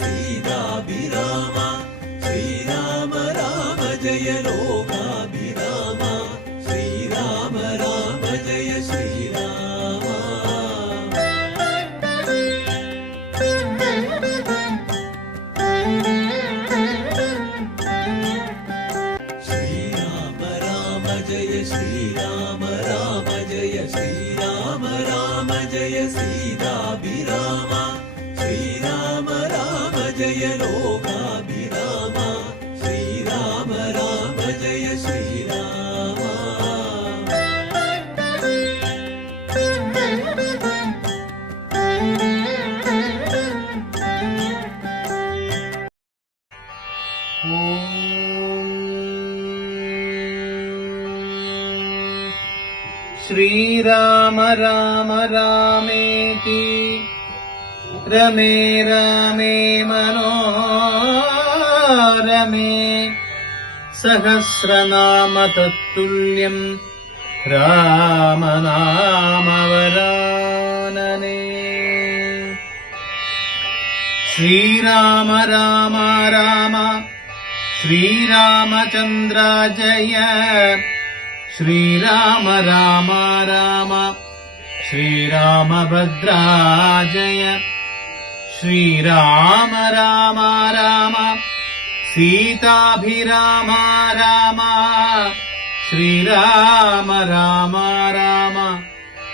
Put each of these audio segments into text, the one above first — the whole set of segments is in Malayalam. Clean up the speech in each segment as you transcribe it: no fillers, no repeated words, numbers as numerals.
सीताभिराम श्रीराम राम जय लोकाभिराम श्रीराम राम जय श्रीराम श्रीराम राम जय श्रीराम राम जय श्रीराम राम जय सीताभिराम श्रीराम राम जय लोकाभिराम श्रीराम राम जय श्रीराम श्रीराम राम रामेति रमे रामे मनोरमे सहस्रनाम तत्तुल्यं रामनामवरानने श्रीराम राम राम श्रीरामचन्द्र जय श्रीराम राम राम श्रीरामभद्रा जय श्रीराम राम राम सीताभिराम राम श्रीराम राम राम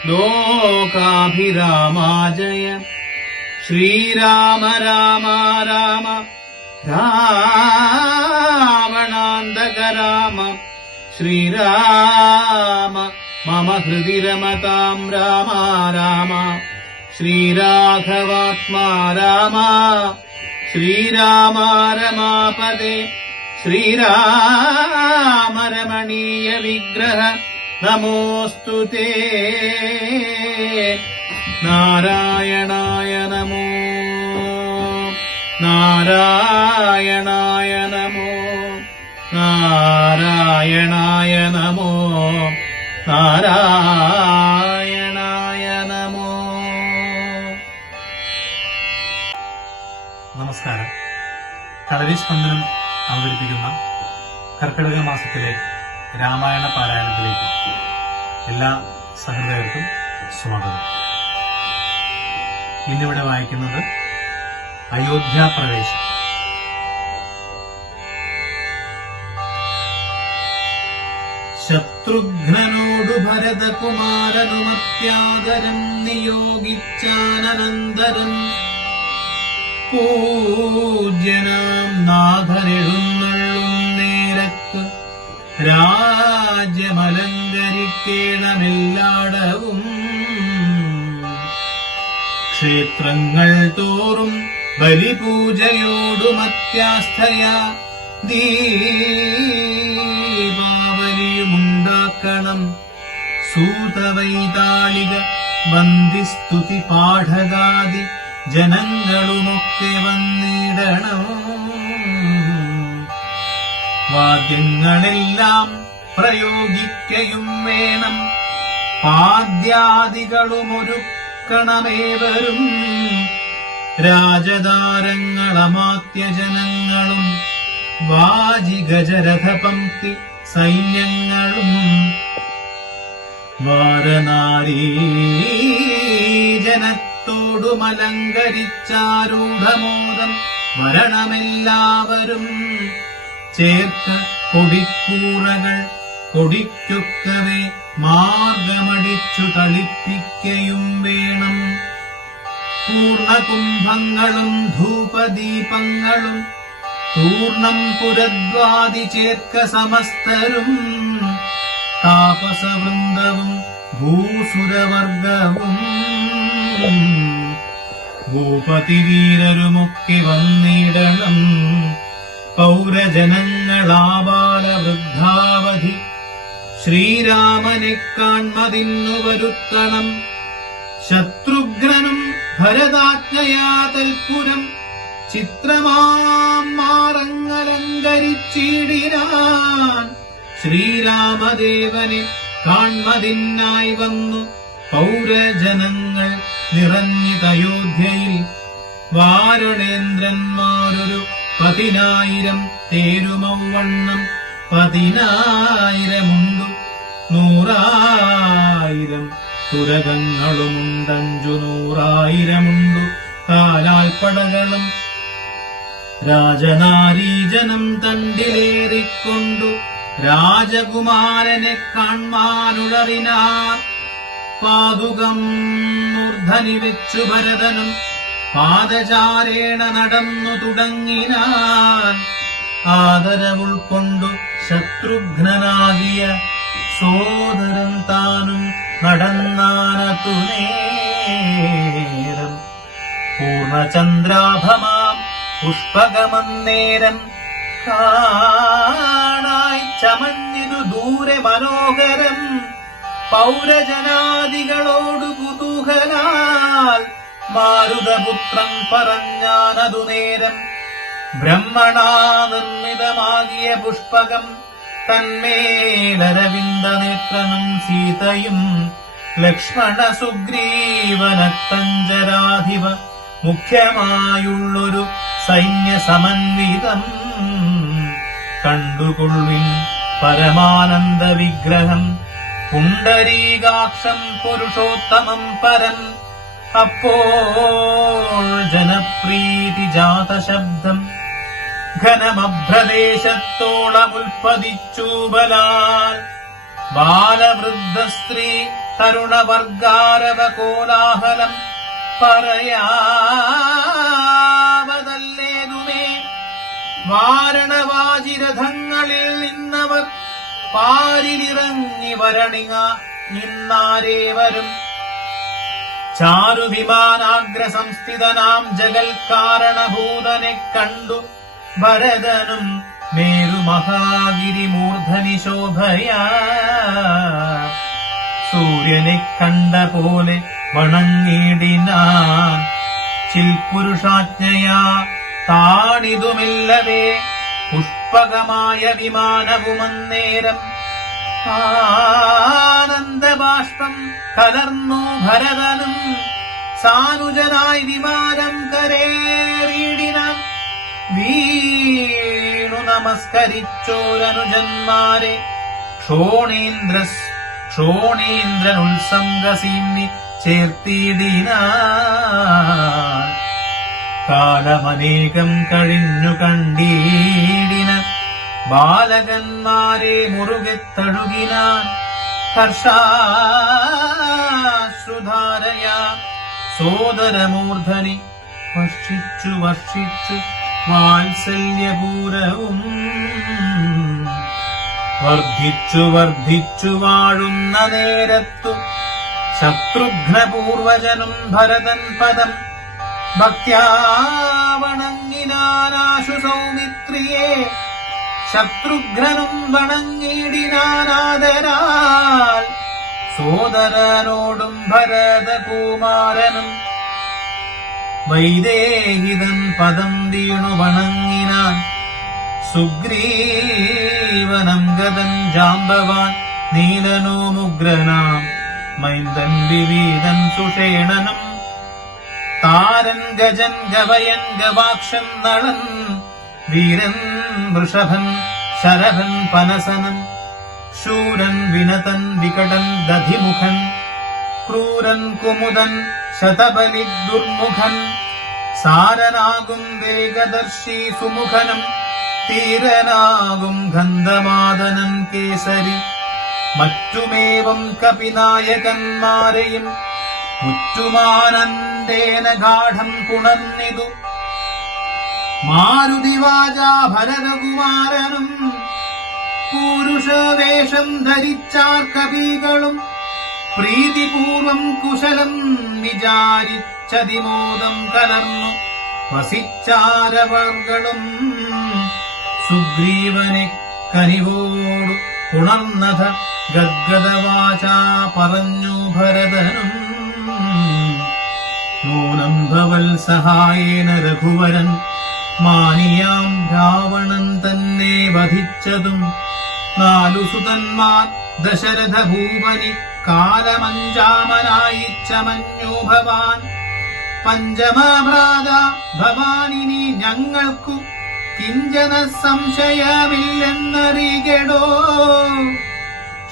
लोकाभिराम जय श्रीराम राम राम रावणान्तक राम श्रीराम मम हृदि रमतां राम राम श्रीराघवात्मा राम श्रीराम रमापदे श्रीराम रमणीय विग्रह नमोऽस्तु ते नारायणाय नमो नारायणाय नमो नारायणाय नमो നാരായണായ നമോ. നമസ്കാരം. കളരി സ്പന്ദനം അവതരിപ്പിക്കുന്ന കർക്കിടക മാസത്തിലെ രാമായണ പാരായണത്തിലേക്ക് എല്ലാ സഹൃദയർക്കും സ്വാഗതം. ഇന്നിവിടെ വായിക്കുന്നത് അയോധ്യാപ്രവേശം. ശത്രുഘ്നനോടു ഭരതകുമാരനുമത്യാദരം നിയോഗിച്ചാനന്തരം പൂജ്യനാം നാഥനെഴുന്നള്ളും നേരത്ത് രാജ്യമലങ്കരിക്കേണമെല്ലാടവും ക്ഷേത്രങ്ങൾ തോറും ബലിപൂജയോടുമത്യാസ്ഥയാ ദീപാവലിയുമുണ്ടാക്കണം സൂതവൈതാളിക വന്ദിസ്തുതി പാഠകാദി ജനങ്ങളുമൊക്കെ വന്നിടണം. വാദ്യങ്ങളെല്ലാം പ്രയോഗിക്കയും വേണം, പാദ്യാദികളുമൊരുക്കണമേവരും രാജദാരങ്ങളമാത്യജനങ്ങളും വാജിഗജരഥപംക്തി സൈന്യങ്ങളും വാരനാരീജനത്തോടുമലങ്കരിച്ചാരൂഢമോദം വരണമെല്ലാവരും. ചേർക്ക കൊടിക്കൂറകൾ കൊടിക്കൊക്കവേ മാർഗമടിച്ചു തളിപ്പിക്കയും വേണം. പൂർണകുംഭങ്ങളും ധൂപദീപങ്ങളും പൂർണം പുരദ്വാദി ചേർക്ക സമസ്തരും. താപസവൃന്ദവും ഭൂസുരവർഗവും ഭൂപതിവീരരുമൊക്കെ വന്നിടണം. പൗരജനങ്ങളാബാലവൃദ്ധാവധി ശ്രീരാമനെ കാൺമതിന്നു വരുത്തണം. ശത്രുഘ്നനും ഭരതാജ്ഞയാ തൽപുരം ചിത്രമാം മാറങ്ങളലങ്കരിച്ചിടിനാൻ. ശ്രീരാമദേവനെ കാൺമതിനായി വന്നു പൗരജനങ്ങൾ നിറഞ്ഞിതയോധ്യയിൽ വാരണേന്ദ്രന്മാരൊരു 10,000 തേരുമവണ്ണം 10,000 100,000 തുരകങ്ങളുമുണ്ടഞ്ചു 100,000 കാലാൽപ്പടകളും രാജനാരീജനം തണ്ടിലേറിക്കൊണ്ടു രാജകുമാരനെ കാൺമാനുളറിനാർ. പാതുകം മൂർധനി വെച്ചു ഭരതനും പാദചാരേണ നടന്നു തുടങ്ങിനാൻ. ആദരവുൾക്കൊണ്ടു ശത്രുഘ്നനാകിയ സോദരൻ താനും നടന്നാനതു നേരം. പൂർണ്ണചന്ദ്രാഭമാം പുഷ്പകമന്നേരം കാണായി ചമഞ്ഞിതു ദൂരെ മനോഹരം. പൗരജനാദികളോടു കുതൂഹലാൽ മാരുതപുത്രൻ പറഞ്ഞാനതു നേരം. ബ്രഹ്മണാ നിർമ്മിതമാകിയ പുഷ്പകം തന്മേലരവിന്ദനേത്രനും സീതയും ലക്ഷ്മണ സുഗ്രീവനക്തഞ്ചരാധിപ മുഖ്യമായുള്ളൊരു സൈന്യ സമന്വിതം. കണ്ടുകൊള്ളിൻ പരമാനന്ദ വിഗ്രഹം പുണ്ടരീകാക്ഷം പുരുഷോത്തമം പരം. അപ്പോൾ ജനപ്രീതി ജാത ശബ്ദം ഘനമഭ്രദേശത്തോളമുൽപ്പതിച്ചു ബലാൽ. ബാലവൃദ്ധസ്ത്രീ തരുണവർഗാരവ കോലാഹലം പറയാവതല്ലേതുമേ. വാരണവാജിരഥങ്ങളിൽ നിന്നവർ പാരിലിറങ്ങി വരണിങ്ങ നിന്നാരേവരും. ചാരുവിമാനാഗ്രസംസ്ഥിതനാം ജഗൽ കാരണഭൂതനെ കണ്ടു ഭരതനും മേരുമഹാഗിരി മൂർധനി ശോഭയാ. സൂര്യനെ കണ്ട പോലെ വണങ്ങിടിനാൻ. ചിൽപുരുഷാജ്ഞയാ താണിതുമില്ലവേ പുഷ്പകമായ വിമാനവുമന്നേരം. ആനന്ദബാഷ്പം കലർന്നു ഭരതനും സാനുജനായി വിമാനം കരേറിയിടിനാൻ. വീണു നമസ്കരിച്ചോരനുജന്മാരെ ക്ഷോണീന്ദ്രനുത്സംഗസീന്നി ചേർത്തിടിനാൻ. കാലമനേകം കഴിഞ്ഞു കണ്ടീടിന ബാലകന്മാരെ മുറുകെ തഴുകിനാൻ. ഹർഷാശ്രുധാരയാ സോദരമൂർധനി വർഷിച്ചു വാത്സല്യപൂരവും. വർദ്ധിച്ചു വാഴുന്ന നേരത്തു ശത്രുഘ്നപൂർവജനും ഭരതൻ പദം ഭക്ത്യാ വണങ്ങിനാനാശു സൗമിത്രിയെ. ശത്രുഘ്നനും വണങ്ങിടിനാനാദരാൽ സോദരനോടും ഭരതകുമാരനും. വൈദേഹിതൻ പദം വീണു വണങ്ങിനാൻ. സുഗ്രീവനം ഗതൻ ജാമ്പവാൻ നീലനോ മുഗ്രനാം മൈന്ദൻ വിവീതൻ സുഷേണനും. താരൻ ഗജൻ ഗവയൻ ഗവാക്ഷൻ നളൻ വീരൻ വൃഷഭൻ ശരഭൻ പനസനൻ. ശൂരൻ വിനതൻ വികടൻ ദധിമുഖൻ ക്രൂരൻ കുമുദൻ ശതബലി ദുർമുഖൻ. സാരനാകും വേഗദർശി സുമുഖനം തീരനാകും ഗന്ധമാദനൻ കേസരി. മറ്റുമേവം കപിനായകന്മാരെയും മുറ്റുമാനന്ദേന ഗാഠം പുണർന്നിതു. മാരുതിവാചാ ഭരതകുമാരനും പുരുഷവേഷം ധരിച്ചാർ കവികളും. പ്രീതിപൂർവം കുശലം വിചാരിച്ചതിമോദം കലർന്നു വസിച്ചാരവർകളും. സുഗ്രീവനെ കനിവോടു ഉണർന്നത ഗദ്ഗദവാചാ പറഞ്ഞു ഭരതനും. നൂനം ഭവൽ സഹായേന രഘുവരൻ മാനിയാം രാവണൻ തന്നെ വധിച്ചതും. 4 സുതന്മാർ ദശരഥ ഭൂപനി കാലമഞ്ചാമനായി ചമഞ്ഞു ഭവാൻ. പഞ്ചമഭ്രാത ഭവാനിനി ഞങ്ങൾക്കു കിഞ്ചന സംശയമില്ലെന്നറികടോ.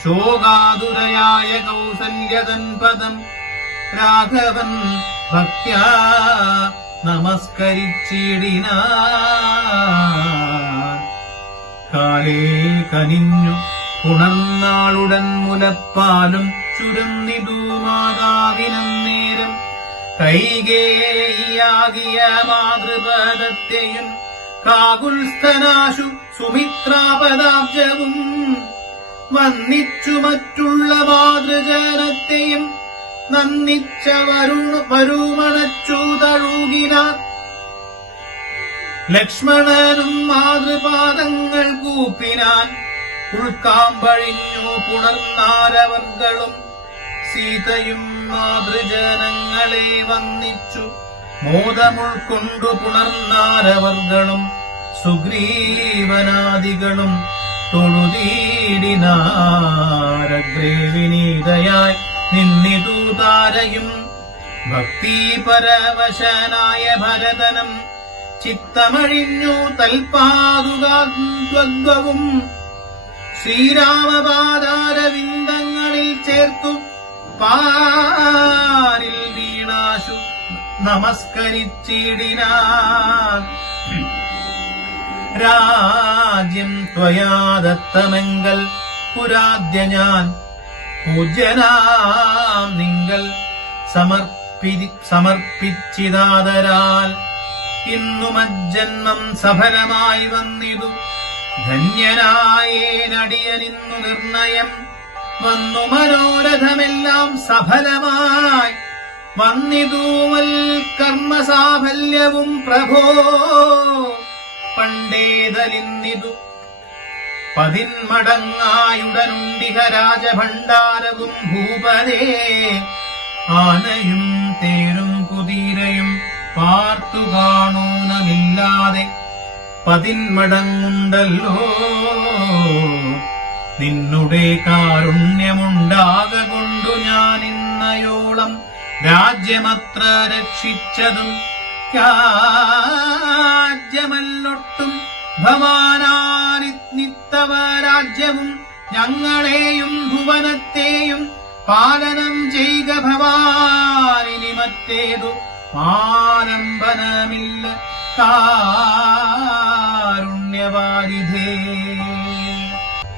ശോകാതുരയായ കൗസല്യതൻ പദം രാഘവൻ ഭക്ത്യാ നമസ്കരിച്ചിടിനാൻ. കാലേ കനിഞ്ഞു ഉണർന്നാളുടൻ മുലപ്പാലും ചുരന്നിതു മാതാവിനന്നേരം. കൈകേയിയാകിയ മാതൃപദത്തെയും കാകുൽസ്ഥനാശു സുമിത്രാപദാബ്ജവും വന്നിച്ചു മറ്റുള്ള മാതൃജനത്തെയും നന്ദിച്ച വരുമണച്ചു തഴുകിനാർ. ലക്ഷ്മണനും മാതൃപാദങ്ങൾ കൂപ്പിനാൻ. ഉൾക്കാമ്പഴിഞ്ഞു പുണർന്നാരവർകളും സീതയും മാതൃജനങ്ങളെ വന്നിച്ചു മോദമുൾക്കൊണ്ടു പുണർന്നാരവർകളും സുഗ്രീവനാദികളും തൊഴുതീടിനാരഗ്രേ വിനീതയായി നിന്നിതു താരയും. ഭക്തിപരവശനായ ഭരതനും ചിത്തമഴിഞ്ഞു തൽപാദുകാദ്വദ്വവും ശ്രീരാമപാദാരവിന്ദങ്ങളിൽ ചേർത്തു പാരിൽ വീണാശു നമസ്കരിച്ചിടിനാൻ. രാജ്യം ത്വയാ ദത്തമെങ്കൽ പുരാദ്യ ഞാൻ പൂജ്യനാം നിങ്ങൾ സമർപ്പിച്ചിതാദരാൽ ഇന്നു മജ്ജന്മം സഫലമായി വന്നിതു. ധന്യനായേനടിയനിന്നു നിർണയം വന്നു മനോരഥമെല്ലാം സഫലമായി വന്നിതൂമൽ കർമ്മസാഫല്യവും പ്രഭോ. പണ്ടേതലിന്നിതു 10 മടങ്ങായുടനുണ്ടിഹ രാജഭണ്ഡാരവും ഭൂപതേ. ആനയും തേരും കുതിരയും പാർത്തു കാണൂനമില്ലാതെ 10 മടങ്ങുണ്ടല്ലോ. നിന്നുടെ കാരുണ്യമുണ്ടാകൊണ്ടു ഞാനിന്നയോളം രാജ്യമത്ര രക്ഷിച്ചതും രാജ്യമല്ലൊട്ടും ഭവാനാനിത്തവ രാജ്യവും ഞങ്ങളെയും ഭുവനത്തെയും പാലനം ചെയ്ക ഭവാനിനി മറ്റേതു ആലംബനമില്ല കാരുണ്യവാരിധേ.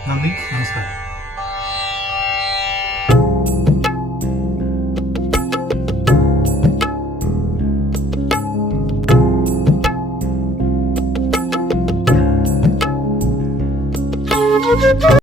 നന്ദി, നമസ്കാരം.